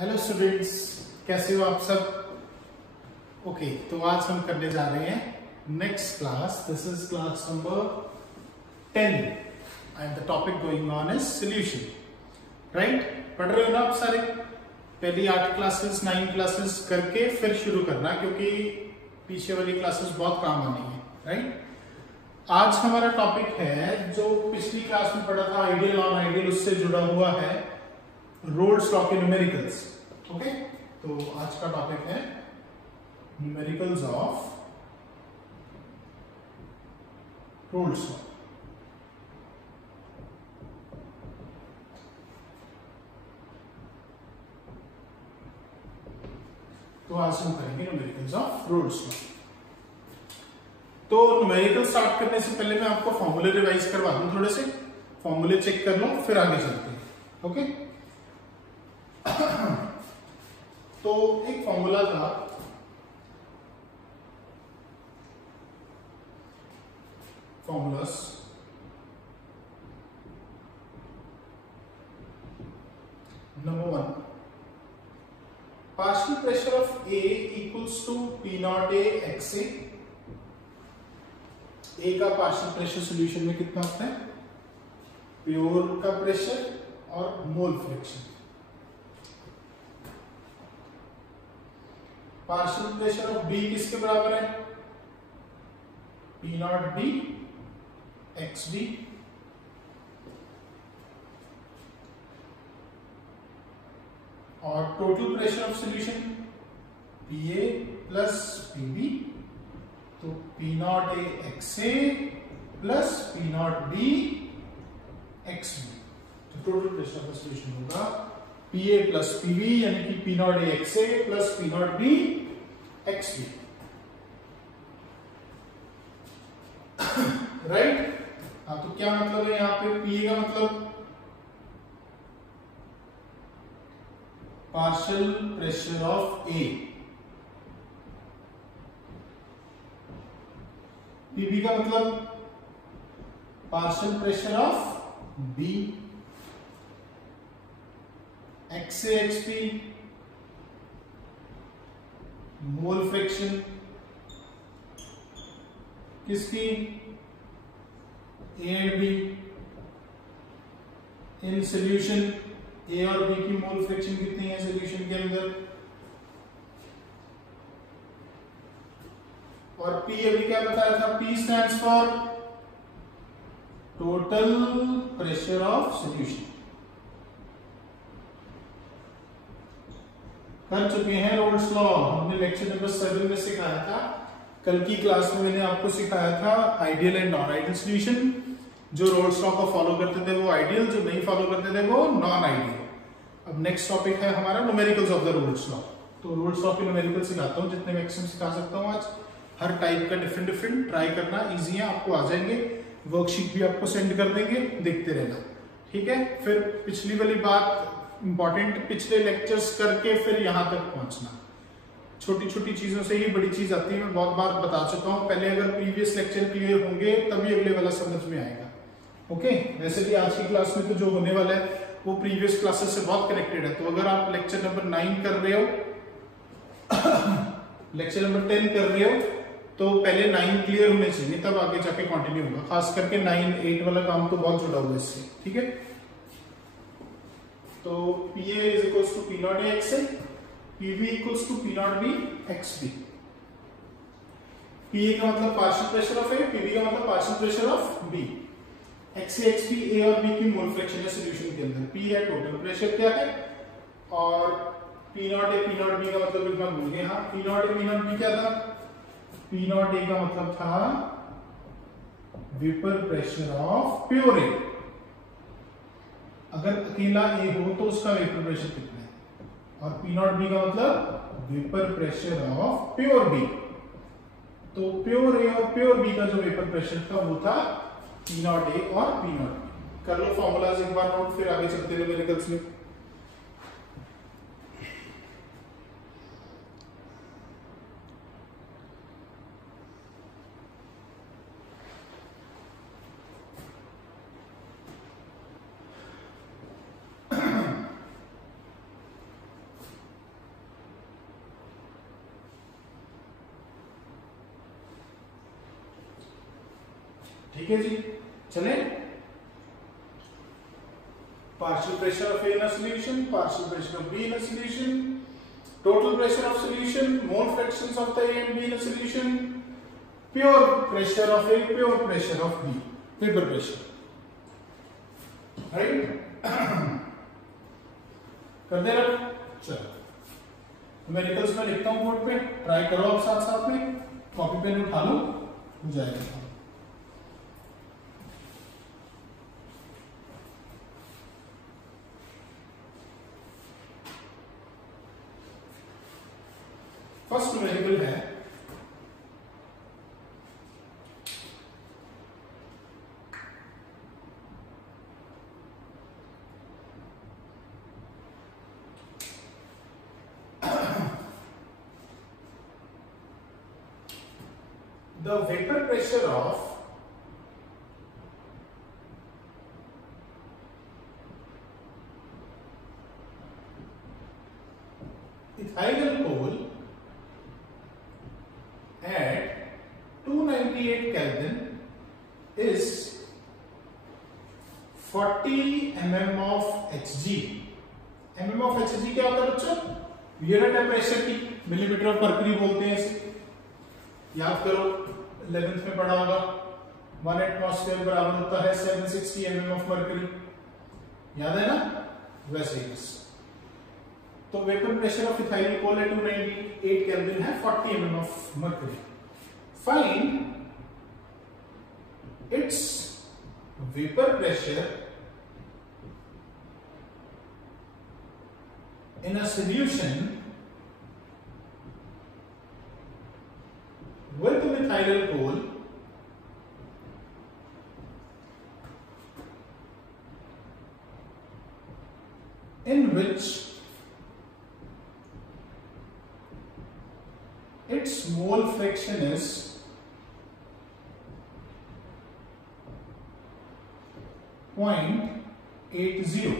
Hello students, कैसे हो आप सब? ओके, तो आज हम करने जा रहे हैं next class. This is class number 10 and the topic going on is solution. Right, पढ़ रहे हो ना आप सारे? पहली 8 क्लासेस 9 क्लासेस करके फिर शुरू करना, क्योंकि पीछे वाली क्लासेस बहुत काम आनी है. राइट, आज हमारा टॉपिक है जो पिछली क्लास में पढ़ा था, आइडियल नॉन आइडियल, उससे जुड़ा हुआ है रोल्स लॉ के न्यूमेरिकल्स. ओके, तो आज का टॉपिक है न्यूमेरिकल्स ऑफ रोल्स लॉ. तो आज हम करेंगे न्यूमेरिकल्स ऑफ रोल्स लॉ. तो न्यूमेरिकल स्टार्ट करने से पहले मैं आपको फॉर्मूले रिवाइज करवा दूं, थोड़े से फॉर्मूले चेक कर लो, फिर आगे चलते हैं. ओके, तो एक फॉर्मूला था formulas. Number 1, partial pressure of A equals to P naught A x A. A का पार्शियल प्रेशर सॉल्यूशन में कितना होता है? प्योर का प्रेशर और mole friction. Partial pressure of B किसके बराबर है? P naught B X D. और total pressure of solution P A plus P B. तो P naught A x A plus P naught B x B. तो total pressure of solution होगा P A plus P B, यानी कि P naught A x A plus P naught B x B. Right, हाँ, तो क्या मतलब है यहां पे? पी ए का मतलब partial pressure of A, P B का मतलब partial pressure of B, x A X P, mole friction किसकी? A and B. In solution A और बी की मोल फ्रिक्शन कितनी है सॉल्यूशन के अंदर? और P अभी क्या बताया था? P stands for total pressure of solution. कर चुके हैं रोल्स लॉ, हमने लेक्चर नंबर 7 में सिखाया था. कल की क्लास में मैंने आपको सिखाया था ideal and non ideal solution. जो रोल्स लॉ को फॉलो करते थे वो आइडियल, जो नहीं फॉलो करते थे वो नॉन आइडियल. अब नेक्स्ट टॉपिक है हमारा numericals of the roles law. तो रोल्स लॉ के न्यूमेरिकल सिखाता हूँ, जितने मैक्सिमम सिखा सकता हूँ आज. हर टाइप का डिफरेंट ट्राई करना, इजी है, आपको आ जाएंगे. वर्कशीट भी आपको सेंड कर देंगे, देखते रहना. ठीक है, फिर पिछली वाली बात इंपॉर्टेंट, पिछले लेक्चर्स करके फिर यहां तक पहुंचना. छोटी छोटी चीजों से ही बड़ी चीज आती है, मैं बहुत बार बता चुका हूं. पहले अगर प्रीवियस लेक्चर क्लियर होंगे तभी अगले वाला समझ में आएगा. ओके, वैसे भी आज की क्लास में तो जो होने वाला है वो प्रीवियस क्लासेस से बहुत कनेक्टेड है. तो अगर आप लेक्चर नंबर 9 कर रहे हो, लेक्चर नंबर 10 कर रहे हो, तो पहले 9 क्लियर होने चाहिए, तब आगे जाके कंटिन्यू होगा. खास करके 9, 8 वाला काम तो बहुत जुड़ा हुआ है इससे. ठीक है, तो P A is equals to P naught A x A, P B equals to P naught B x B. P A का मतलब partial pressure of A, P B का मतलब partial pressure of B. X A X B, A और B की mole fraction है solution के अंदर. P है टोटल प्रेशर क्या है, और P naught A P naught B का मतलब इतना भूल गए. हाँ, P naught A P naught B क्या था? पी नॉट ए का मतलब था वेपर प्रेशर ऑफ प्योर ए. अगर अकेला ए हो तो उसका वेपर प्रेशर कितना है, और पी नॉट बी का मतलब vapour pressure of pure B. तो प्योर ए और प्योर बी का जो वेपर प्रेशर था वो था पी नॉट ए और पी नॉट बी. कर लो फॉर्मूलाज एक बार नोट, फिर आगे चलते रहे न्यूमेरिकल्स में. ठीक है जी, चले। Partial pressure of A in a solution, partial pressure of B in a solution, total pressure of solution, mole fractions of the A and B in a solution, pure pressure of A, pure pressure of B, Weber pressure, right? कर दे रहा, चलो numericals में लिखता हूँ board पे, try करो आप साथ साथ में, कॉपी पेन उठा लो, हो जाएगा। फर्स्ट वेरिएबल है the vapor pressure of ethyl coal at 298 Kelvin is 40 mm of Hg। mm of Hg क्या होता है बच्चों? यूनिट है प्रेशर की, मिलीमीटर ऑफ मर्करी बोलते हैं इसे, याद करो 11th में पढ़ा होगा। 1 एटमॉस्फेयर बराबर होता है 760 mm ऑफ मर्करी, याद है ना? वैसे ही तो vapour pressure of ethyl coal at 298 kelvin है 40 mm of mercury. Find its vapour pressure in a solution with methyl coal in which its mole fraction is 0.80।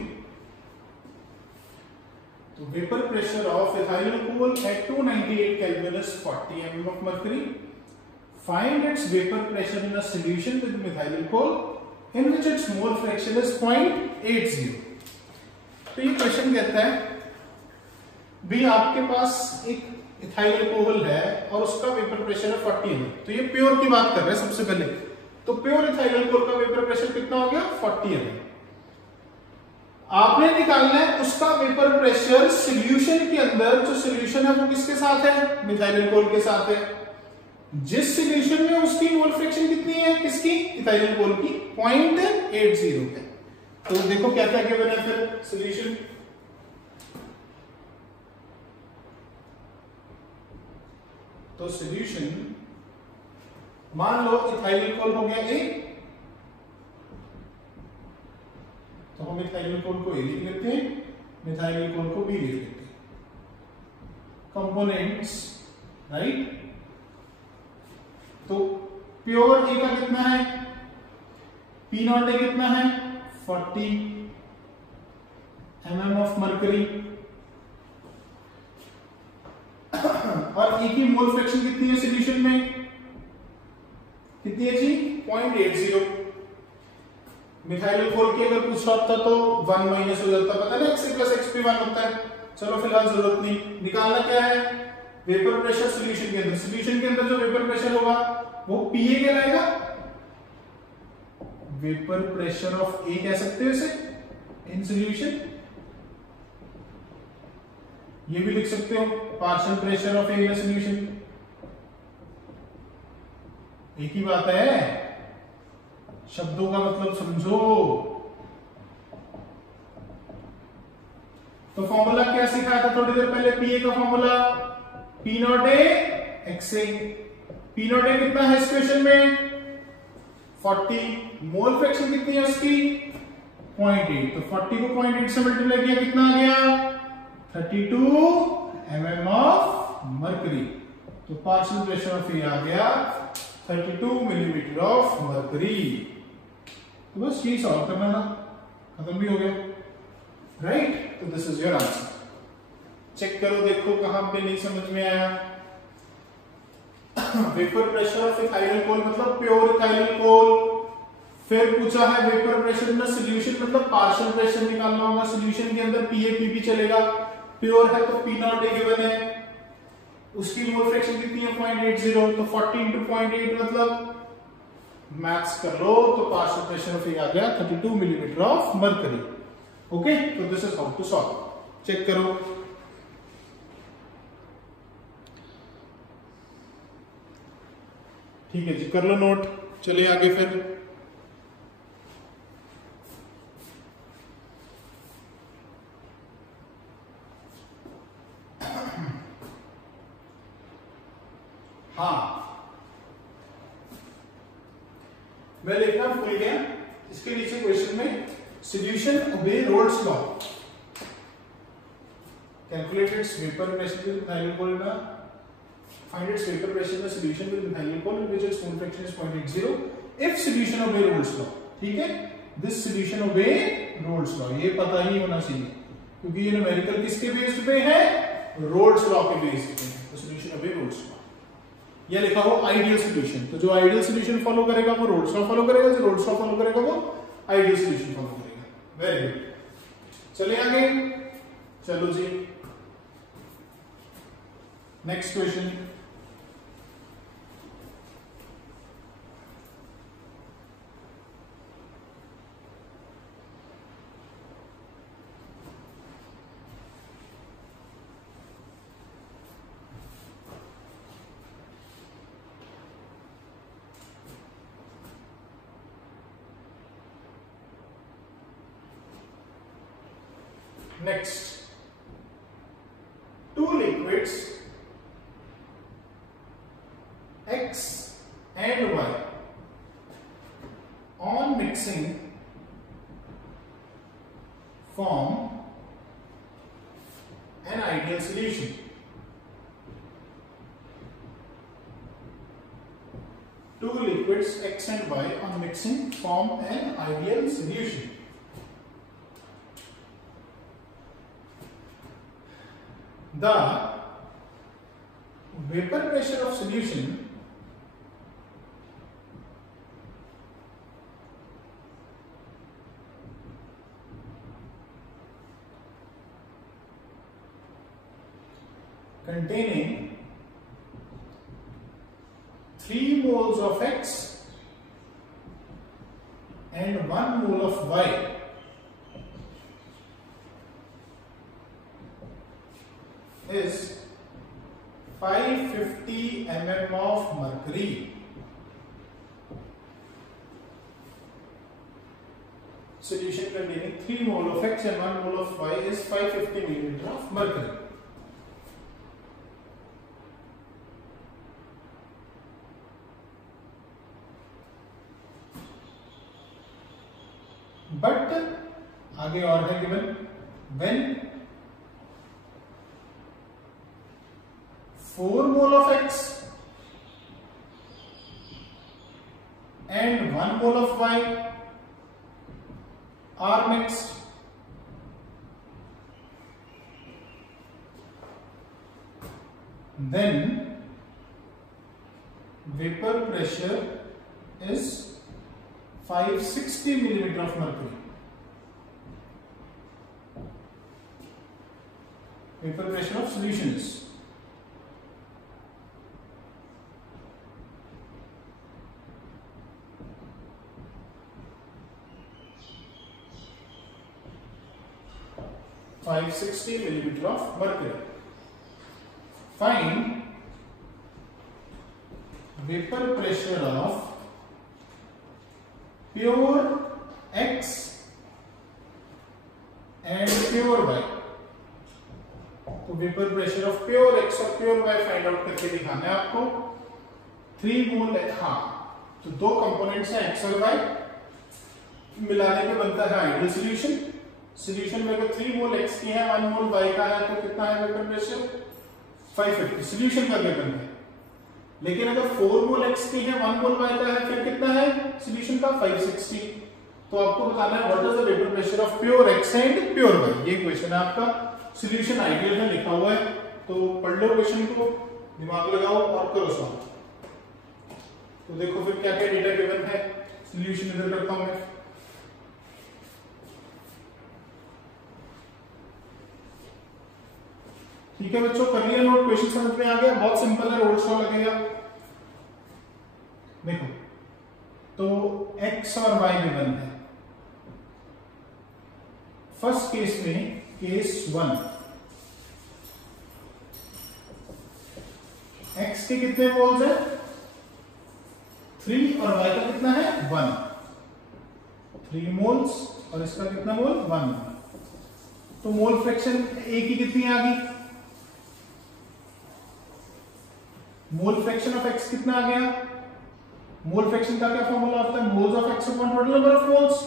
तो vapour pressure of ethyl coal at 298 Kelvin is 40 mm of mercury। Find its vapor pressure in a solution with methyl coal in which its mole fraction is 0.80। तो ये question कहता है भी आपके पास एक ethyl कोल है और उसका वेपर प्रेशर है 40 mm। तो ये प्योर की बात कर रहे हैं सबसे पहले, तो प्योर इथाइल कोल का वेपर प्रेशर कितना हो गया? 40 mm। आपने निकालना है उसका वेपर प्रेशर सॉल्यूशन के अंदर, जो सॉल्यूशन है वो किसके साथ है? मिथाइल कोल के साथ है। जिस सॉल्यूशन में उसकी मोल फ्रैक्शन कितनी है? किसकी? इथाइल कोल की 0.80 है। तो देखो क्या क्या गिवन है फिर सॉल्यूशन। तो सॉल्यूशन मान लो इथाइल कोल हो गया A, तो हम इथाइल कोल को A लिख लेते हैं, मिथाइल कोल को B लिख लेते हैं। Components, right? तो प्योर A का कितना है? P नॉट A कितना है? 40 mm ऑफ मर्करी। और A की मोल फ्रैक्शन कितनी है सॉल्यूशन में? कितनी है जी? 0.80। मिथाइल कोल की अगर पूछ रहा होता तो 1 माइनस हो जाता, पता है ना, Xa प्लस Xp1 होता है। चलो फिलहाल जरूरत नहीं, निकालना क्या है? वेपर प्रेशर सॉल्यूशन के अंदर। सॉल्यूशन के अंदर जो वेपर प्रेशर होगा वो Pa कहलाएगा। वेपर प्रेशर ऑफ A कह सकते हो इसे इन सॉल्यूशन। ये भी लिख सकते हो partial pressure of A in solution. एक ही बात है, शब्दों का मतलब समझो। तो फॉर्मूला क्या सिखाया था थोड़ी देर पहले? Pa का formula P naught A Xa। P naught A कितना है इस क्वेश्चन में? 40। मोल फ्रैक्शन कितनी है उसकी? 0.8। तो 40 को 0.8 से मल्टीप्लाई किया, कितना आ गया? 32 mm ऑफ मर्करी। तो पार्शियल प्रेशर ऑफ A आ गया 32 मिलीमीटर ऑफ मर्करी। तो बस ये सॉल्व करना था, खत्म भी हो गया, राइट? तो this is your answer. Check करो, देखो कहां पे नहीं समझ में आया। Vapour pressure of ethyl coal मतलब प्योर इथाइल कोल फिर पूछा है वेपर प्रेशर इन सॉल्यूशन, मतलब पार्शियल प्रेशर निकालना होगा सॉल्यूशन के अंदर। पीए पीपी चलेगा, प्योर है तो पी नॉट ए गिवन है, उसकी मोल फ्रैक्शन कितनी है 0.80, तो 40 into 0.8 मतलब मैथ्स कर लो तो पार्शियल प्रेशर ऑफ ए आ गया 32 मिलीमीटर ऑफ मरकरी। ओके, तो this is how to solve, check करो। ठीक है जी, कर लो नोट, चलिए आगे फिर। हाँ, मैं लिखना भूल गया, इसके नीचे क्वेश्चन में solution obey Raoult's law, calculate its vapour pressure with methyl alcohol ना, find its vapour pressure in the solution with methyl alcohol which is mole fraction is 0.80 if solution obey Raoult's law. ठीक है, this solution obey Raoult's law, ये पता ही होना चाहिए क्योंकि ये numerical किसके बेस्ड पे है, रोल्स लॉ के बेस्ड पे है। तो सॉल्यूशन ओबे रोल्स लॉ, ये लिखा हो आइडियल सॉल्यूशन, तो जो आइडियल सॉल्यूशन फॉलो करेगा वो रोल्स लॉ फॉलो करेगा, जो रोल्स लॉ फॉलो करेगा वो आइडियल सॉल्यूशन फॉलो करेगा। वेरी गुड, चलिए आगे, चलो जी next question. Next, two liquids X and Y on mixing form an ideal solution. Two liquids X and Y on mixing form an ideal solution. The vapor pressure of solution containing 3 moles of X and 1 mole of Y is 550 mm of mercury. Solution containing 3 mole of X and 1 mole of Y is 550 millimeter of mercury. But आगे और है given when 4 mole of X and 1 mole of Y are mixed, then vapor pressure is 560 millimeter of mercury. Vapor pressure of solution is 560 millimeter of mercury. Find vapor pressure of pure X and pure Y. तो vapour pressure of pure X और pure Y find out करके दिखाना है आपको। 3 मोल, हाँ, तो दो components हैं X और Y, मिलाने पे बनता है आइडियल सॉल्यूशन। सॉल्यूशन में अगर 3 मोल X की है 1 मोल Y का है तो कितना है वेपर प्रेशर 550 सॉल्यूशन का वेपर है। लेकिन अगर 4 मोल X की है 1 मोल Y का है फिर कितना है सॉल्यूशन का 560। तो आपको बताना है what is the vapour pressure of pure X and pure Y। ये क्वेश्चन है आपका, सॉल्यूशन आइडियल में लिखा हुआ है, तो पढ़ लो क्वेश्चन को, दिमाग लगाओ और करो सॉल्व। तो देखो फिर क्या क्या डेटा गिवन है। सोल्यूशन इधर करता हूं मैं। ठीक है बच्चों, कर लिया नोट? क्वेश्चन समझ में आ गया? बहुत सिंपल है, रोल्स लॉ लगेगा। देखो तो x और y गिवन है। फर्स्ट केस में, केस 1, x के कितने मोल्स है? 3 और y का कितना है? 1। 3 मोल्स और इसका कितना मोल? 1। तो मोल फ्रैक्शन a की कितनी आ गई? मोल फ्रैक्शन ऑफ x कितना आ गया? मोल फ्रैक्शन का क्या फॉर्मूला होता है? Moles of x upon total number of moles.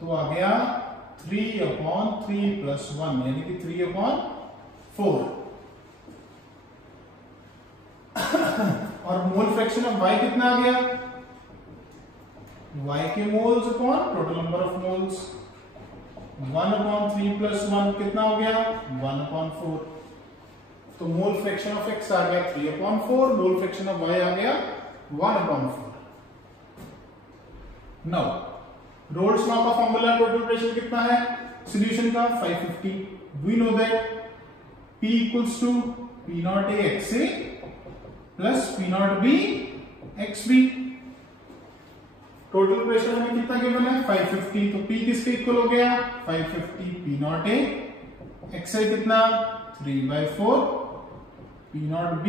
तो आ गया 3/3 प्लस 1 यानी कि 3/4। और मोल फ्रैक्शन ऑफ y कितना आ गया? y के moles upon total number of moles. 1/3 plus 1 कितना हो गया? 1/4। तो मोल फ्रैक्शन ऑफ x आ गया 3/4, मोल फ्रैक्शन ऑफ y आ गया 1/4। नाउ रोल्स लॉ का फॉर्मूला टोटल प्रेशर कितना है सॉल्यूशन का? 550। We know that P equals to P0A XA plus P0B XB। Total pressure हमें कितना गिवन है? 550। तो P किसके इक्वल हो गया? 550 P0A। XA कितना? 3/4 P0B।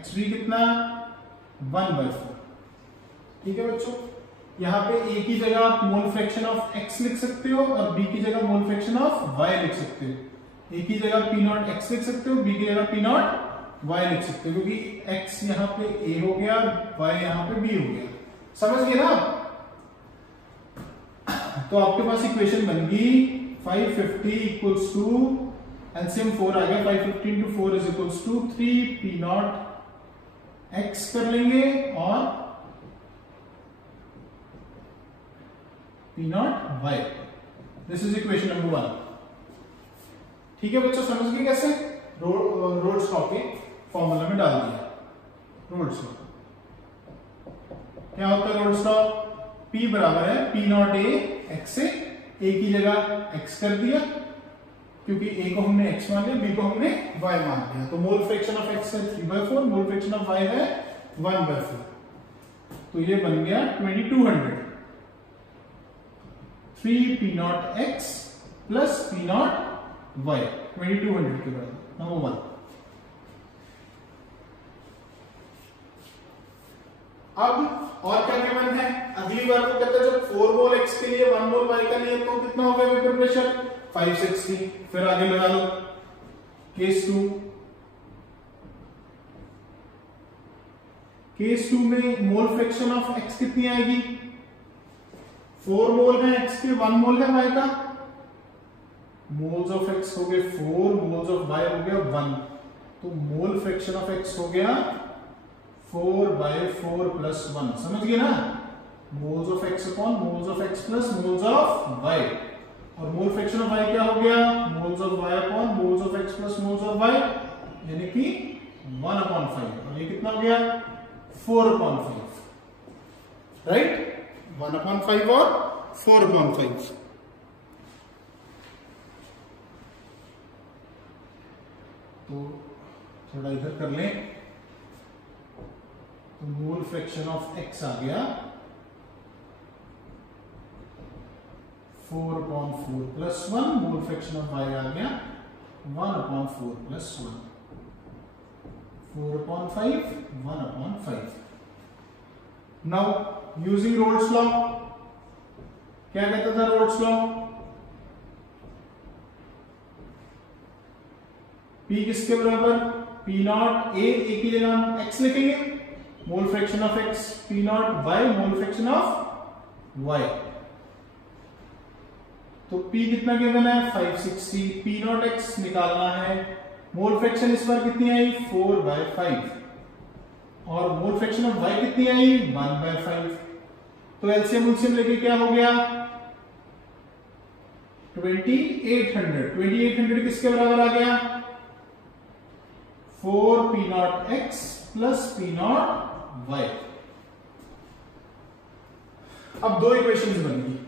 XB कितना? 1/4। ठीक है बच्चों, यहां पे a की जगह आप मोल फ्रैक्शन ऑफ x लिख सकते हो और b की जगह मोल फ्रैक्शन ऑफ y लिख सकते हो। a की जगह P0 x लिख सकते हो, b की जगह P0 y लिख सकते हो, क्योंकि x यहां पे a हो गया, y यहां पे b हो गया। समझ गए ना? तो आपके पास इक्वेशन बन गई 550 इक्वल्स टू एलसीएम 4 आ गया। 550 into 4 is equals to 3 P0 x कर लेंगे और P0 y। This is equation number 1। ठीक है बच्चों, समझ गए कैसे? रोल्स लॉ के फॉर्मूला में डाल दिया। रोल्स लॉ क्या होता है? रोल्स लॉ P बराबर है P0A x से, a की जगह x कर दिया क्योंकि a को हमने x मान लिया, b को हमने y मान लिया। तो मोल फ्रैक्शन ऑफ x है 3/4, मोल फ्रैक्शन ऑफ y है 1/4। तो ये बन गया 2200। 3 P0 x plus P0 y 2200 के बराबर। नंबर 1। अब और क्या गिवन है? अगली बार को कहते हैं जब 4 मोल x के लिए 1 मोल y का लिए तो कितना हो गया वेपर प्रेशर? 560। फिर आगे लगा लो केस 2। केस 2 में मोल फ्रैक्शन ऑफ x कितनी आएगी? 4 मोल है x के, 1 मोल है y का। मोल्स ऑफ x हो गए 4, मोल्स ऑफ y हो गया 1। तो मोल फ्रैक्शन ऑफ x हो गया 4/4 प्लस 1। समझ गए ना? Moles of x upon moles of x plus moles of y। और मोल फ्रैक्शन ऑफ y क्या हो गया? Moles of y upon moles of x plus moles of y यानी कि 1/5। और ये कितना हो गया? 4/5। राइट? 1/5 और 4/5। तो थोड़ा इधर कर लें। तो मोल फ्रैक्शन ऑफ x आ गया 4/4 plus 1, mole fraction of y आ गया 1/4 plus 1। 4/5 1/5। Now using roles law, क्या कहता था रोल्स लॉ? P किसके बराबर? P0 a की जगह हम x लिखेंगे, mole fraction of x P0 y, mole fraction of y। तो P कितना गिवन है? 560। P0 x निकालना है। मोल फ्रैक्शन इस बार कितनी आई? 4/5। और मोल फ्रैक्शन ऑफ y कितनी आई? 1/5। तो एलसीएम लेके क्या हो गया? 2800। 2800 किसके बराबर आ गया? 4 P0 x plus P0 y। अब दो इक्वेशंस बन गई,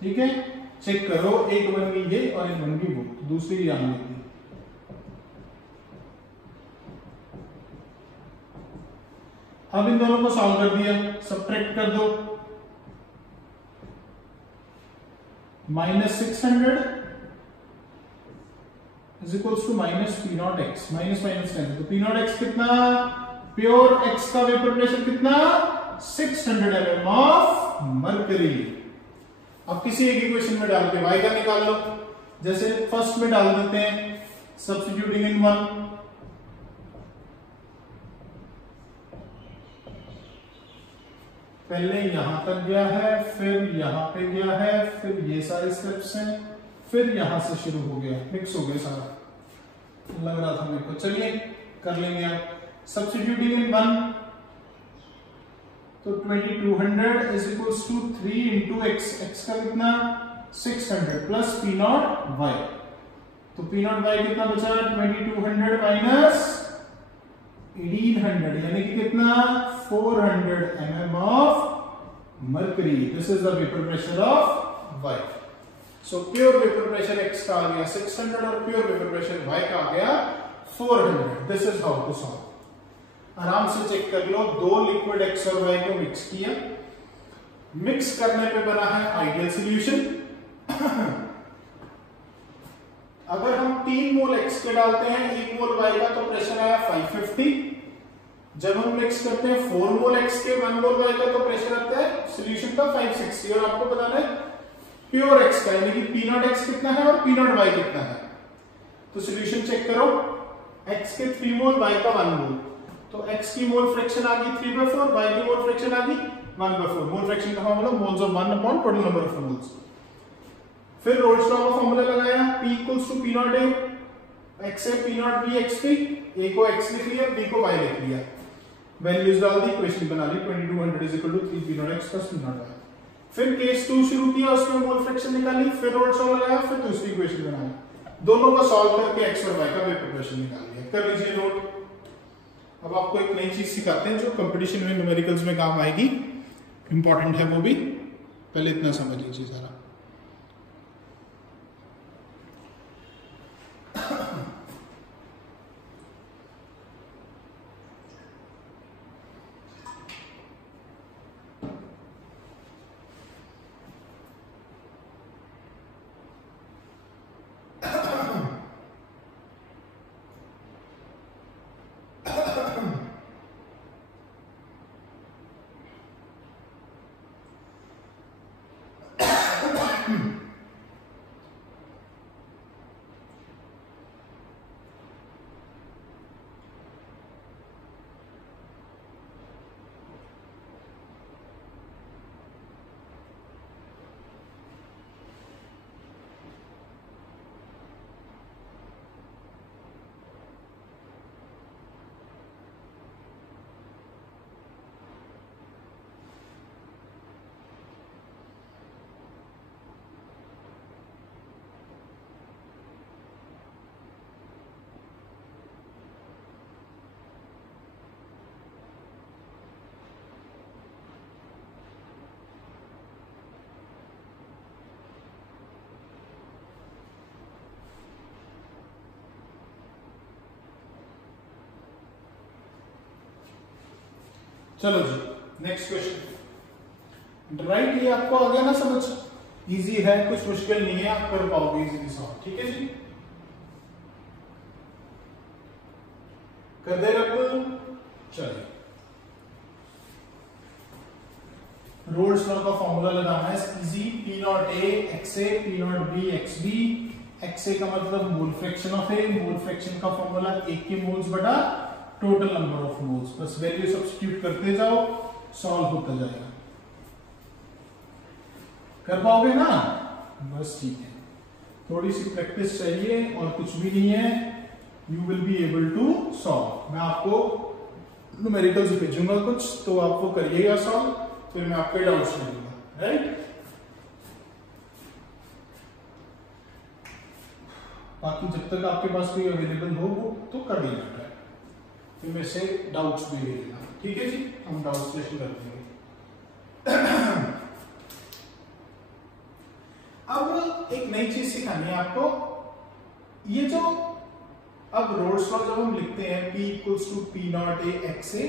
ठीक है, चेक करो, एक बन गई ये और एक बन गई वो, तो दूसरी यहां लगी। अब इन दोनों को सॉल्व कर दिया, सबट्रैक्ट कर दो, -600 is equals to minus P naught X, minus minus cancel, तो पी नॉट एक्स कितना, प्योर एक्स का वेपर प्रेशर कितना, 600 mm ऑफ मर्करी। अब किसी एक इक्वेशन में डाल के y का निकाल लो, जैसे फर्स्ट में डाल देते हैं, सब्स्टिट्यूटिंग इन 1, पहले यहां तक गया है, फिर यहां पे गया है, फिर ये सारे स्टेप्स हैं, फिर यहां से शुरू हो गया, मिक्स हो गया सारा, लग रहा था मेरे को। चलिए कर लेंगे आप, सब्स्टिट्यूटिंग इन 1, तो 2200 is equals to 3 into X, X का कितना 600 प्लस पी नॉट वाई, तो पी नॉट वाई कितना बचा, 2200 माइनस 1800 यानी कि कितना 400 mm of mercury. This is the vapour pressure of Y. So pure vapour pressure X का आ गया 600 और प्योर वेपर प्रेशर वाई का आ गया 400। This is how to solve. आराम से चेक कर लो, दो लिक्विड एक्स और वाई को मिक्स किया, मिक्स करने पे बना है आइडियल सॉल्यूशन। अगर हम 3 मोल एक्स के डालते हैं 1 मोल वाई का, तो प्रेशर आया 550। जब हम मिक्स करते हैं 4 मोल एक्स के 1 मोल वाई का, तो प्रेशर आता है सॉल्यूशन का 560। और आपको बताना है प्योर एक्स का, यानी कि पी नॉट एक्स कितना है और पी नॉट वाई कितना है। तो सॉल्यूशन चेक करो, एक्स के 3 मोल वाई का 1 मोल, तो एक्स की मोल फ्रैक्शन आ गई 3/4, वाई की मोल फ्रैक्शन आ गई 1/4। मोल फ्रैक्शन का formula moles of 1 upon total number of moles. फिर रोल्स लॉ का फॉर्मूला लगाया, P equals to P naught A, x है P naught B XP, A को x लिख लिया, B को y लिख लिया, वैल्यूज डाल दी, इक्वेशन बना ली, 2200 is equal to 3 P naught x plus P naught y। फिर केस 2 शुरू किया, उसमें मोल फ्रैक्शन निकाली, फिर रोल्स लॉ लगाया, फिर दूसरी इक्वेशन बनाई, दोनों को सॉल्व करके x और y का वेपर प्रेशर निकाल लिया। कर लीजिए नोट। अब आपको एक नई चीज सिखाते हैं जो कंपटीशन में न्यूमेरिकल्स में काम आएगी, इंपॉर्टेंट है वो भी, पहले इतना समझ लीजिए सारा। चलो जी नेक्स्ट क्वेश्चन, राइट, ये आपको आ गया ना समझ, इजी है, कुछ मुश्किल नहीं है, आप कर पाओगे इजीली सॉल्व। ठीक है जी, कर दे रखो। चलिए रोल्स लॉ का फॉर्मूला लगाना है easy, P naught A XA, P naught B XB। XA का मतलब मोल fraction of A, mole fraction का फॉर्मूला 1 के मोल्स बटा टोटल नंबर ऑफ मोल्स, बस वैल्यू सब्स्टिट्यूट करते जाओ, सॉल्व होता जाएगा। कर पाओगे ना, बस ठीक है, थोड़ी सी प्रैक्टिस चाहिए और कुछ भी नहीं है, you will be able to solve. मैं आपको न्यूमेरिकल्स भेजूंगा कुछ, तो आप वो करिएगा सॉल्व, फिर मैं आपके डाउट्स ले लूंगा, राइट। बाकी जब तक आपके पास कोई अवेलेबल हो वो तो कर लेना, फिर में से डाउट्स भी ले लेना। ठीक है जी, हम डाउट्स सेशन कर देंगे। सिखानी है आपको। ये जो अब रोल्स लॉ जब हम लिखते हैं P equals to P naught A x A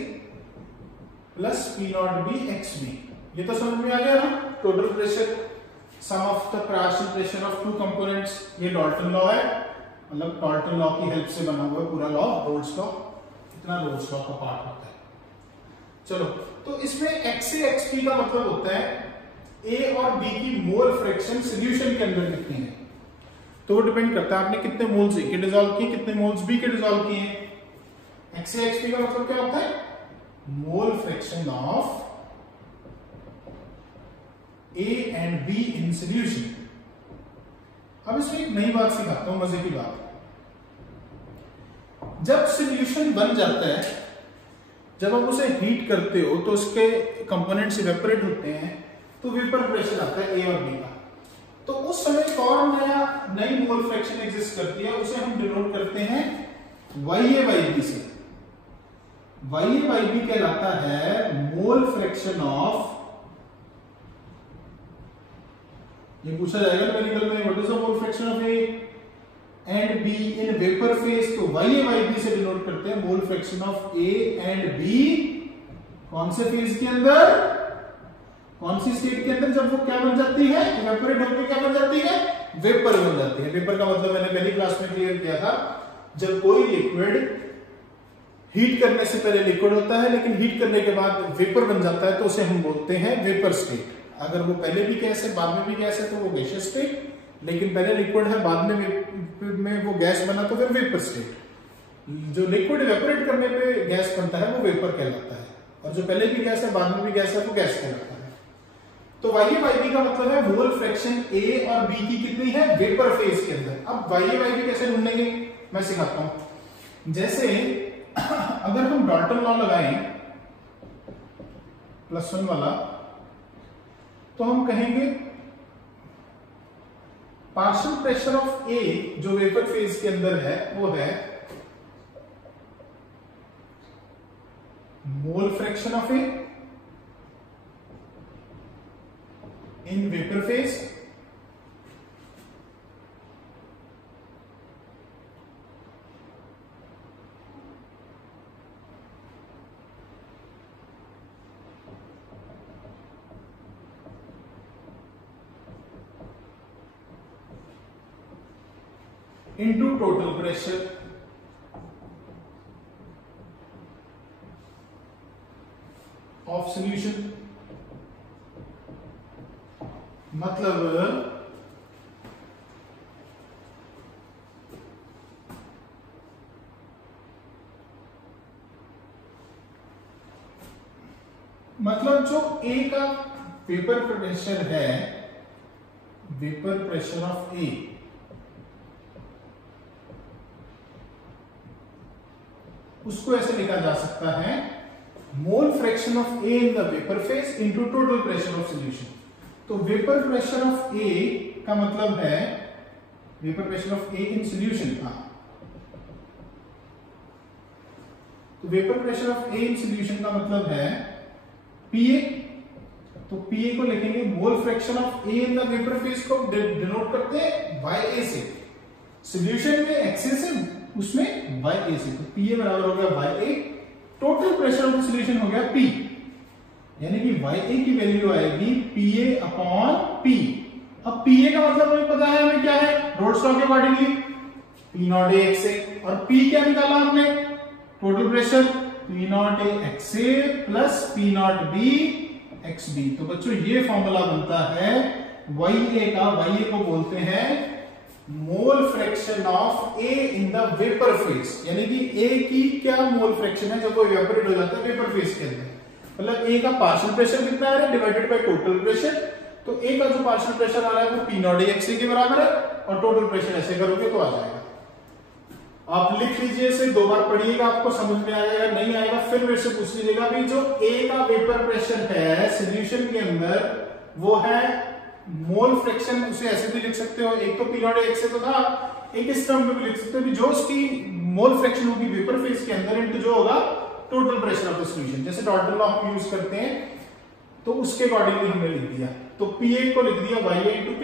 plus P naught B x B, ये तो समझ में आ गया ना। Total pressure sum of the partial pressure of two components, ये डाल्टन लॉ है, मतलब डाल्टन लॉ की हेल्प से बना हुआ है पूरा लॉ, रोल्स लॉ, इतना रोल्स लॉ का पार्ट होता है। चलो, तो इसमें एक्स ए एक्स बी का मतलब होता है ए और बी की मोल फ्रैक्शन सॉल्यूशन के अंदर कितनी है। तो वो डिपेंड करता है आपने कितने मोल्स ए के डिसॉल्व किए, कितने मोल्स बी के डिसॉल्व किए हैं। एक्स ए एक्स बी का मतलब क्या होता है, mole fraction of A and B in solution. अब इसमें एक नई बात सिखाता हूं, मजे की बात। जब सॉल्यूशन बन जाता है, जब आप उसे हीट करते हो तो उसके कंपोनेंट्स इवेपोरेट होते हैं, तो वेपर प्रेशर आता है ए और बी का। तो उस समय एक और नई मोल फ्रैक्शन एग्जिस्ट करती है, उसे हम डिनोट करते हैं YA by B से। YA by B कहलाता है मोल फ्रैक्शन ऑफ, ये पूछा जाएगा मेडिकल में, what is the mole fraction of A and B in vapour phase, तो YA by B से डिनोट करते हैं mole fraction of A and B कौन से फेज के अंदर, कौन सी स्टेट के अंदर, जब वो क्या बन जाती है, इवेपोरेट होकर क्या बन जाती है, वेपर बन जाती है। वेपर का मतलब मैंने पहली क्लास में क्लियर किया था, जब कोई लिक्विड हीट करने से पहले लिक्विड होता है लेकिन हीट करने के बाद वेपर बन जाता है, तो उसे हम बोलते हैं वेपर स्टेट। अगर वो पहले भी गैस है बाद में भी गैस है तो वो गैसियस स्टेट, लेकिन पहले लिक्विड है बाद में वो गैस बना तो फिर वेपर स्टेट। जो लिक्विड इवेपोरेट करने पे गैस बनता है वो वेपर कहलाता है, और जो पहले भी गैस है बाद में भी गैस है वो गैस कहलाता है। तो YA by B का मतलब है मोल फ्रैक्शन A और B की कितनी है, वेपर फेज के अंदर। अब YA by B कैसे ढूंढेंगे मैं सिखाता हूं। जैसे अगर हम डाल्टन लॉ लगाएं +1 वाला, तो हम कहेंगे पार्शियल प्रेशर ऑफ A जो वेपर फेज के अंदर है वो है mole fraction of A in vapor phase into total pressure of solution। मतलब जो A का वेपर प्रेशर है, वेपर प्रेशर ऑफ A, उसको ऐसे लिखा जा सकता है mole fraction of A in the vapour phase into total pressure of solution. तो वेपर प्रेशर ऑफ A का मतलब है vapour pressure of A in solution. तो vapour pressure of A in solution का मतलब है PA। तो PA को लिखेंगे mole fraction of A in the vapour phase को डिनोट करते हैं YA से, सॉल्यूशन में एक्से से, उसमें YA से। तो PA बराबर हो गया YA, total pressure of the solution हो गया P, यानी कि YA की वैल्यू आएगी PA अपॉन P। अब PA का मतलब हमें पता है हमें क्या है, रोल्स लॉ के accordingly P naught A X A, और P क्या निकाला हमने, total pressure P naught A X A plus P naught B X B. तो बच्चों ये फॉर्मूला बनता है YA का, YA को बोलते हैं mole fraction of A in the vapour phase, यानी कि A की क्या मोल फ्रैक्शन है जब वो इवेपोरेट हो जाता है वेपर फेज के अंदर। मतलब A का पार्शियल प्रेशर कितना है डिवाइडेड बाय टोटल प्रेशर। तो A का जो पार्शियल प्रेशर आ रहा है वो P नॉट A एक्स ए के बराबर है, और टोटल प्रेशर ऐसे करोगे तो आ जाएगा। आप लिख लीजिए, इसे 2 बार पढ़िएगा, आपको समझ में आएगा, नहीं आएगा फिर मेरे से पूछ लीजिएगा। भी जो A का वेपर प्रेशर है सॉल्यूशन के अंदर वो है मोल फ्रैक्शन, उसे ऐसे भी लिख सकते हो, एक तो P नॉट A एक्स ए तो था, एक इस टर्म में भी लिख सकते हो, जो उसकी मोल फ्रैक्शन होगी वेपर फेज के अंदर इनटू जो होगा total pressure of the solution. जैसे डाल्टन लॉ हम यूज करते हैं तो उसके अकॉर्डिंगली हमने लिख दिया। तो PA को लिख दिया YA into P,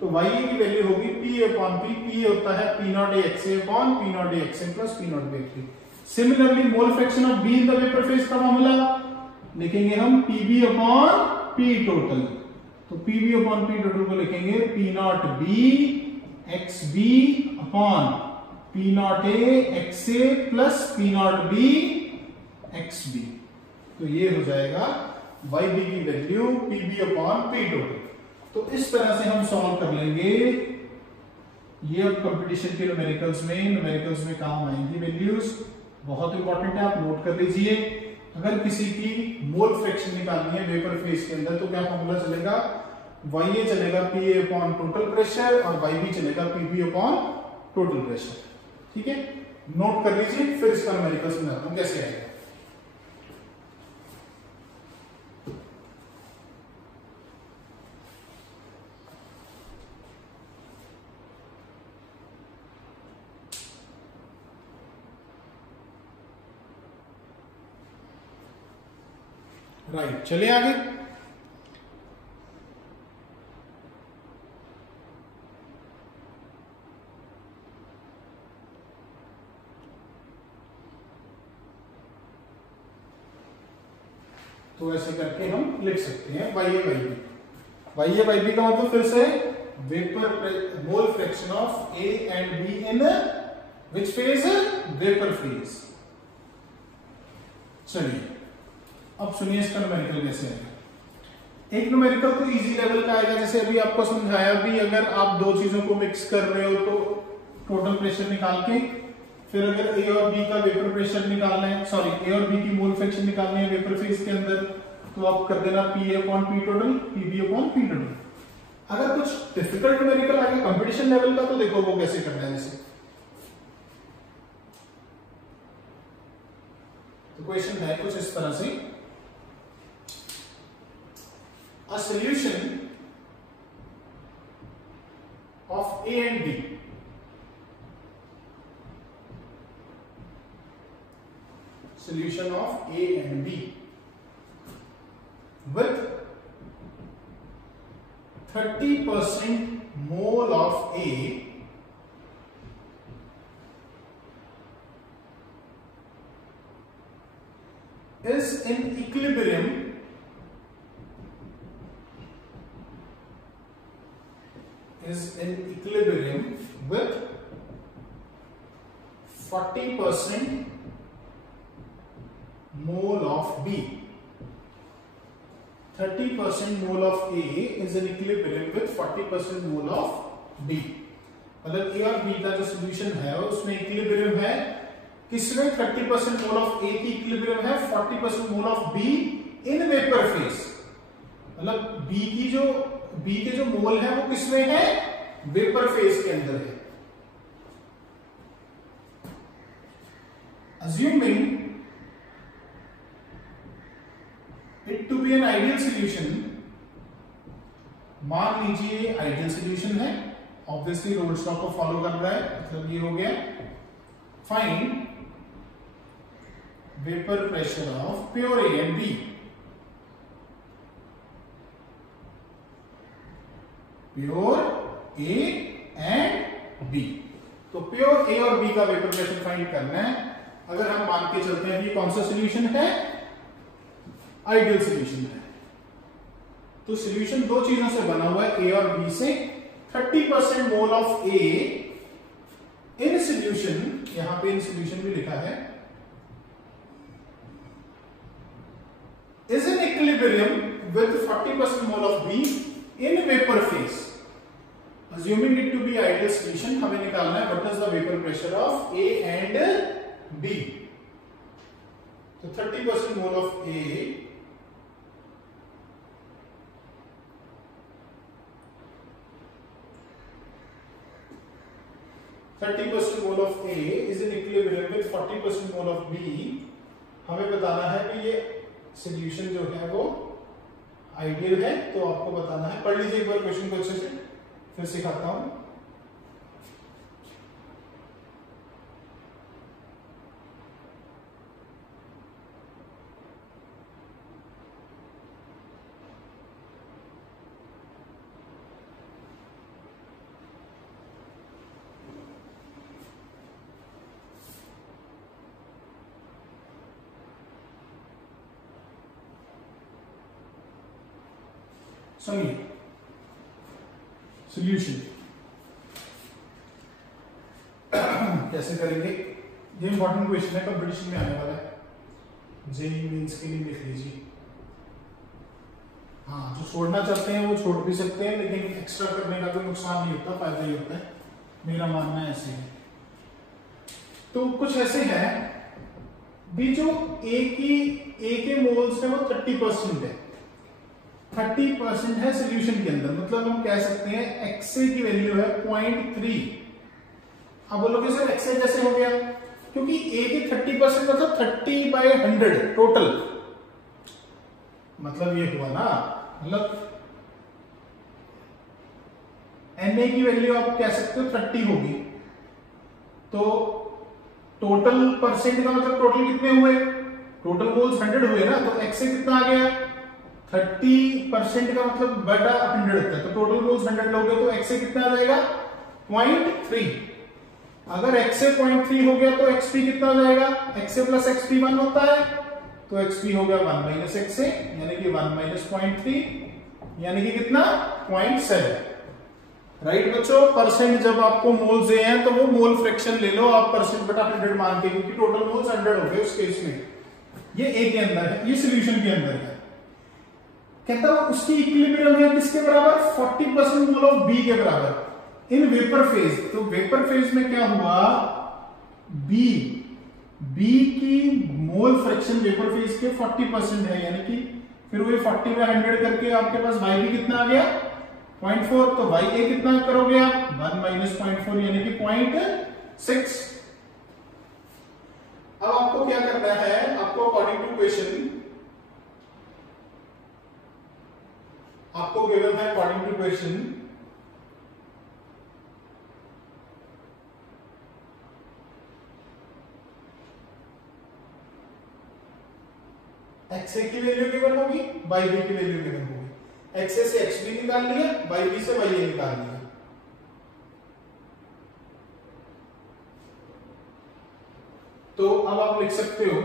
तो YA की वैल्यू होगी PA अपॉन P। P होता है P naught A XA upon P naught A XM plus P naught B XA। Similarly mole fraction of B in the vapour phase का मामला लिखेंगे हम PB upon P total. तो PB upon P total को लिखेंगे P naught B XB upon P naught A XA plus P naught B XB। तो ये हो जाएगा YB की value PB upon P total. तो इस तरह से हम सॉल्व कर लेंगे। ये अब कंपटीशन के न्यूमेरिकल्स में काम आएंगी वैल्यूज, बहुत इंपॉर्टेंट है, आप नोट कर लीजिए। अगर किसी की मोल फ्रैक्शन निकालनी है वेपर फेज के अंदर तो क्या फॉर्मूला चलेगा, YA चलेगा PA अपॉन टोटल प्रेशर और YB चलेगा PB अपॉन टोटल प्रेशर। ठीक है, नोट कर लीजिए, फिर इसका न्यूमेरिकल समझाता हूं कैसे आएगा। राइट, चलिए आगे। तो ऐसे करके हम लिख सकते हैं YA YB। YA YB का मतलब फिर से vapour mole fraction of A and B in which phase, vapour phase. चलिए अब सुनिए इसका न्यूमेरिकल कैसे आएगा। एक न्यूमेरिकल तो इजी लेवल का आएगा, जैसे अभी आपको समझाया भी, अगर आप दो चीजों को मिक्स कर रहे हो तो टोटल प्रेशर निकाल के, फिर अगर A और B का वेपर प्रेशर निकालना है, सॉरी A और B की मोल फ्रैक्शन निकालनी है वेपर फेज के अंदर, तो आप कर देना PA upon P total, PB upon P total. अगर कुछ डिफिकल्ट न्यूमेरिकल आ गया कंपटीशन लेवल का तो देखो वो कैसे करना है। जैसे तो क्वेश्चन है कुछ इस तरह से, a solution of A and B solution of A and B with 30% mole of A is in equilibrium with 40% mole of B। 30% mole of A is in equilibrium with 40% mole of B। मतलब A और B का जो solution है उसमें equilibrium है किसमें, 30% mole of A की equilibrium है 40% mole of B in vapour phase. मतलब B के जो मोल है वो किसमें है, वेपर फेज के अंदर है। Assuming it to be an ideal solution, मान लीजिए आइडियल सोल्यूशन है, ऑब्वियसली रोल्स लॉ को फॉलो कर रहा है, मतलब ये हो गया। Find vapour pressure of pure A and B। Pure A and B, तो प्योर A और B का वेपर प्रेशर फाइंड करना है। अगर हम मान के चलते हैं कि कौन सा सोल्यूशन है, आइडियल सोल्यूशन है, तो सोल्यूशन दो चीजों से बना हुआ है, A और B से। 30% mole of A in solution, यहां पे इन सोल्यूशन भी लिखा है, is in equilibrium with 40% mole of B in vapour phase. Assuming it to be ideal solution, हमें निकालना है what is the vapor pressure of A and B। तो 30% mole of A mole of A is in equilibrium with 40% mole of B। हमें बताना है कि ये solution जो है वो आइडियल है, तो आपको बताना है। पढ़ लीजिए एक बार क्वेश्चन को अच्छे से, फिर सिखाता हूं। सुनिए सॉल्यूशन कैसे करेंगे, ये इंपॉर्टेंट क्वेश्चन है, कंपटीशन में आने वाला है, जेईई मेंस के लिए लिख लीजिए। हाँ, जो छोड़ना चाहते हैं वो छोड़ भी सकते हैं, लेकिन एक्स्ट्रा करने का कोई नुकसान नहीं होता, फायदा ही होता है, मेरा मानना ऐसे है। तो कुछ ऐसे हैं भी जो ए के मोल्स है वो 30% है, 30% है सोल्यूशन के अंदर, मतलब हम कह सकते हैं एक्सए की वैल्यू है 0.3। अब बोलोगे सर एक्सए कैसे हो गया, क्योंकि ए के 30% मतलब 30/100 टोटल, मतलब ये हुआ ना, मतलब Na की वैल्यू आप कह सकते हो 30 होगी, तो टोटल परसेंट का मतलब टोटल कितने हुए, टोटल मोल्स 100 हुए ना, तो एक्स से कितना आ गया 30% का मतलब बटा 100 होता है, तो टोटल मोल्स 100 लोगे तो एक्स से कितना आ जाएगा 0.3। अगर एक्स से 0.3 हो गया तो एक्सपी कितना हो जाएगा, एक्स से प्लस एक्सपी 1 होता है, तो एक्सपी हो गया 1 माइनस एक्स से, यानी कि 1 माइनस 0.3, यानी कि कितना 0.7। राइट बच्चों, परसेंट जब आपको मोल्स दे हैं तो वो मोल फ्रैक्शन ले लो आप परसेंट बटा 100 मान के, क्योंकि टोटल मोल्स 100 हो गए उस केस में। ये ए के अंदर है, ये सॉल्यूशन के अंदर है। कहता हूं उसकी इक्विलिब्रियम है किसके बराबर, 40% मोल ऑफ बी के बराबर इन वेपर फेज। तो वेपर फेज में क्या हुआ, बी की मोल फ्रैक्शन वेपर फेज के 40% है, यानी कि फिर वो 40 में 100 करके आपके पास वाई भी कितना आ गया 0.4, तो वाई ए कितना करोगे आप 1 माइनस 0.4 यानी कि 0.6। अब आपको क्या करना है, आपको अकॉर्डिंग टू क्वेश्चन आपको गिवन है, अकॉर्डिंग टू क्वेश्चन एक्स ए की वैल्यू गिवन होगी, वाई बी की वैल्यू गिवन होगी, एक्स ए से एक्स बी निकाल लिया, वाई बी से वाई ए निकाल लिया। तो अब आप लिख सकते हो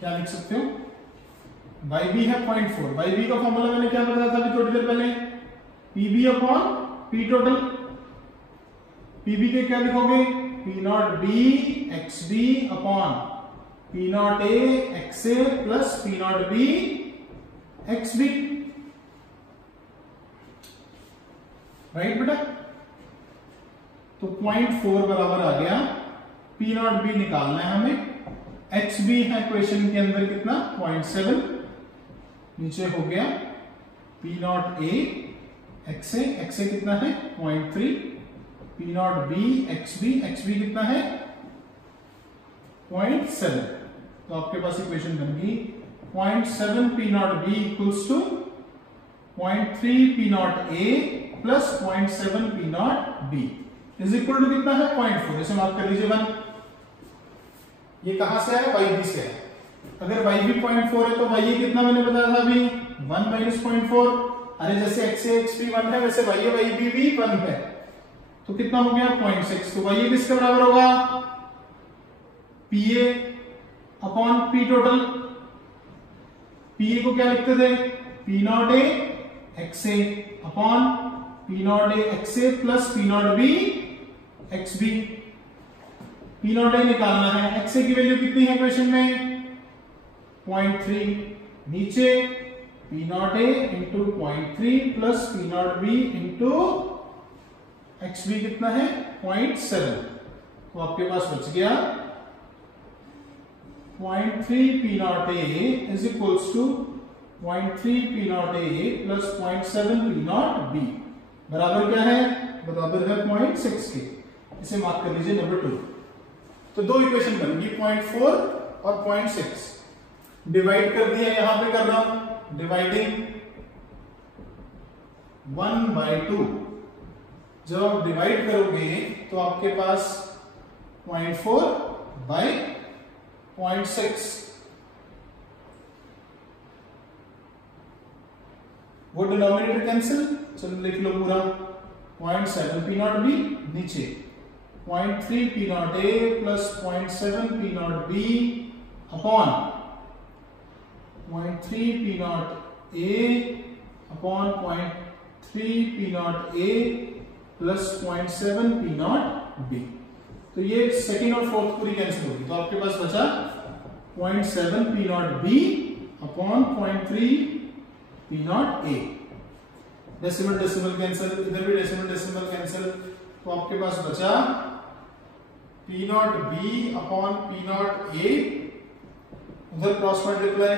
क्या लिख सकते हो, वाई बी है 0.4, वाई बी का फॉर्मूला मैंने क्या बताया था अभी थोड़ी देर पहले, P B upon P total, P B के क्या लिखोगे, P naught B x B upon P naught A x A plus P naught B x B. Right बेटा, तो 0.4 बराबर आ गया, पी नॉट बी निकालना है हमें, एक्स बी है क्वेश्चन के अंदर कितना 0.7, नीचे हो गया P naught A x A कितना है 0.3, P naught B x B कितना है 0.7, तो आपके पास इक्वेशन बन गई 0.7 P naught B equals to 0.3 P naught A plus 0.7 P naught B is equal to कितना है 0.4। इसे मार्क कर लीजिए 1। ये कहां से है, वाई बी से है। अगर वाई बी 0.4 है तो वाई ए कितना मैंने बताया था अभी 1 माइनस 0.4, अरे जैसे एक्स ए एक्स बी 1 है वैसे वाई ए वाई बी भी 1 है, तो कितना हो गया 0.6। तो वाई ए किसके बराबर होगा, P A upon P total, P A को क्या लिखते थे P naught A x A upon P naught A x A plus P naught B x B. P naught A निकालना है, एक्स ए की वैल्यू कितनी है क्वेश्चन में 0.3, नीचे P naught A into 0.3 plus P naught B into X B कितना है 0.7, तो आपके पास बच गया 0.3 P naught A is equals to 0.3 P naught A plus 0.7 P naught B बराबर क्या है, बराबर है 0.6 के। इसे मार्क कर लीजिए नंबर 2। तो दो इक्वेशन बन गई 0.4 और 0.6, डिवाइड कर दिया, यहां पे कर रहा हूं डिवाइडिंग 1/2। जब आप डिवाइड करोगे तो आपके पास 0.4 बाय 0.6 वो डिनोमिनेटर कैंसिल, चलो लिख लो पूरा 0.7 पी नॉट बी नीचे 0.3 P naught A plus 0.7 P naught B upon 0.3 P naught A upon 0.3 P naught A plus 0.7 P naught B. तो ये सेकेंड और फोर्थ पूरी कैंसिल होगी, तो आपके पास बचा 0.7 P naught B upon 0.3 P naught A. Decimal decimal cancel, इधर भी डेसिमल डेसिमल कैंसिल, तो आपके पास बचा P naught B upon P naught A, उधर cross multiply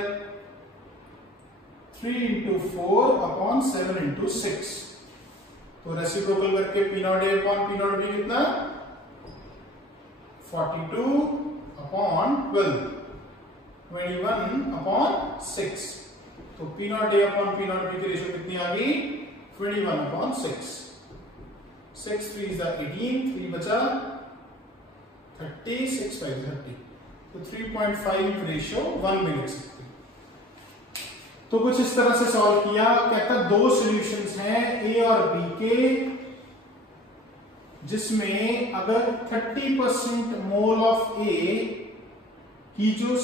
3 into 4 upon 7 into 6, तो रेसिप्रोकल करके P naught A upon P naught B कितना 42 अपॉन 12 21 अपॉन 6, तो P naught A upon P naught B की रेशियो कितनी आ गई 21 अपॉन 6, 6 3 is 18, 3 बचा 30, 6 5 30, तो 3.5 रेशियो 1 में लिख सकते हैं। तो कुछ इस तरह से सॉल्व किया। कहता दो सॉल्यूशंस हैं ए और बी के, जिसमें अगर 30% मोल ऑफ ए की जो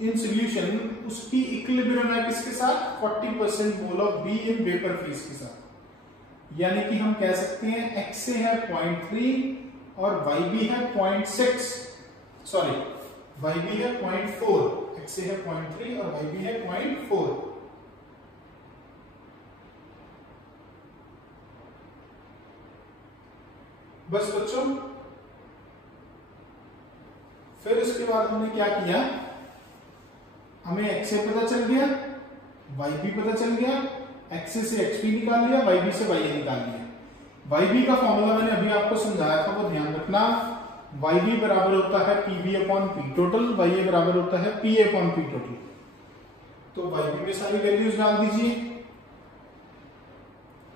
इन सॉल्यूशन उसकी इक्विलिब्रियम है किसके साथ 40% mole of B in vapour phase के साथ, यानी कि हम कह सकते हैं एक्स ए है 0.3 और वाई बी है 0.6, सॉरी वाई बी है 0.4, एक्स ए है 0.3 और वाई बी है 0.4। बस बच्चों, फिर इसके बाद हमने क्या किया, हमें एक्स ए पता चल गया, वाई बी पता चल गया, एक्स ए से एक्स बी निकाल लिया, वाई बी से वाई ए निकाल लिया। वाई बी का फॉर्मूला मैंने अभी आपको समझाया था, वो ध्यान रखना। वाई बी बराबर होता है P B upon P total, Y A बराबर होता है P A upon P total. तो वाई बी में सारी वैल्यूज डाल दीजिए,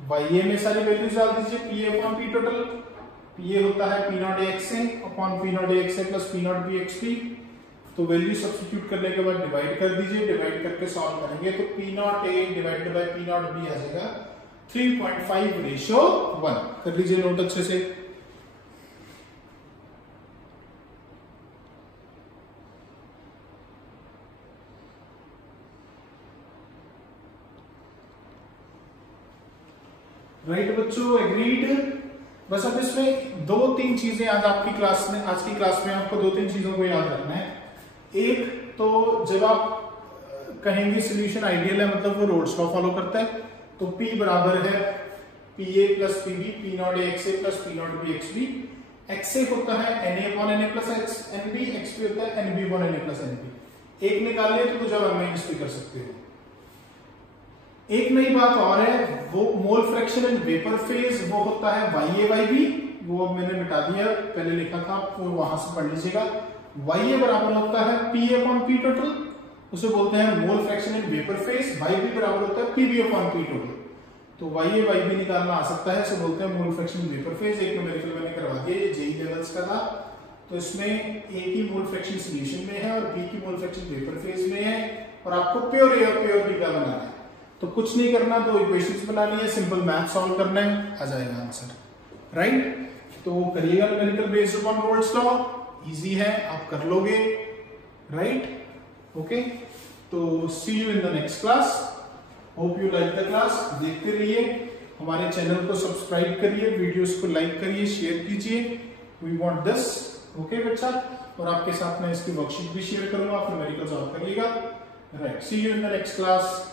वाई ए में सारी वैल्यूज डाल दीजिए, P A upon P total. P A होता है P naught A x A upon P naught A x A plus P naught B x B. तो वैल्यू सब्स्टिट्यूट करने के बाद डिवाइड कर दीजिए, डिवाइड करके सॉल्व करेंगे तो P naught A divided by P naught B आ जाएगा 3.5 रेशियो 1। कर लीजिए नोट अच्छे से। राइट बच्चों, एग्रीड। बस अब इसमें 2-3 चीजें आज की क्लास में आपको 2-3 चीजों को याद रखना है। एक तो जब आप कहेंगे सॉल्यूशन आइडियल है, मतलब वो रोल्स लॉ फॉलो करता है, तो P बराबर है P A plus P B, P naught A x A plus P naught B x B. X A होता है n A upon n A plus n B, x B होता है n B upon n A plus n B. एक निकाल लिया तो जब minus भी कर सकते हो। एक नई बात और है, वो मोल फ्रैक्शन इन वेपर फेज वो होता है वाई ए वाई बी, वो अब मैंने मिटा दिया, पहले लिखा था, वो वहां से पढ़ लीजिएगा। वाई ए बराबर होता है P A upon P total, उसे बोलते हैं mole fraction in vapour phase. Y B बराबर होता है P B upon P total. तो वाई ए वाई बी निकालना आ सकता है, इसे बोलते हैं mole fraction in vapour phase. एक न्यूमेरिकल मैंने करवा दिया, ये जेई लेवल्स का था। तो इसमें ए की मोल फ्रैक्शन सॉल्यूशन में है और बी की मोल फ्रैक्शन वेपर फेज में है, और आपको प्योर ए और प्योर बी का बनाना है। तो कुछ नहीं करना, 2 इक्वेशंस बनानी है, सिंपल मैथ सॉल्व करना है, आ जाएगा आंसर। राइट, तो करिएगा numerical based upon Raoult's law, easy है, आप कर लोगे। राइट, ओके, तो see you in the next class. Hope you like the class. देखते रहिए, हमारे चैनल को सब्सक्राइब करिए, वीडियोस को लाइक करिए, शेयर कीजिए। वी वांट दिस, ओके बच्चा। और आपके साथ मैं इसकी वर्कशीट भी शेयर करूंगा, आप न्यूमेरिकल सॉल्व करिएगा। Right, see you in the next class.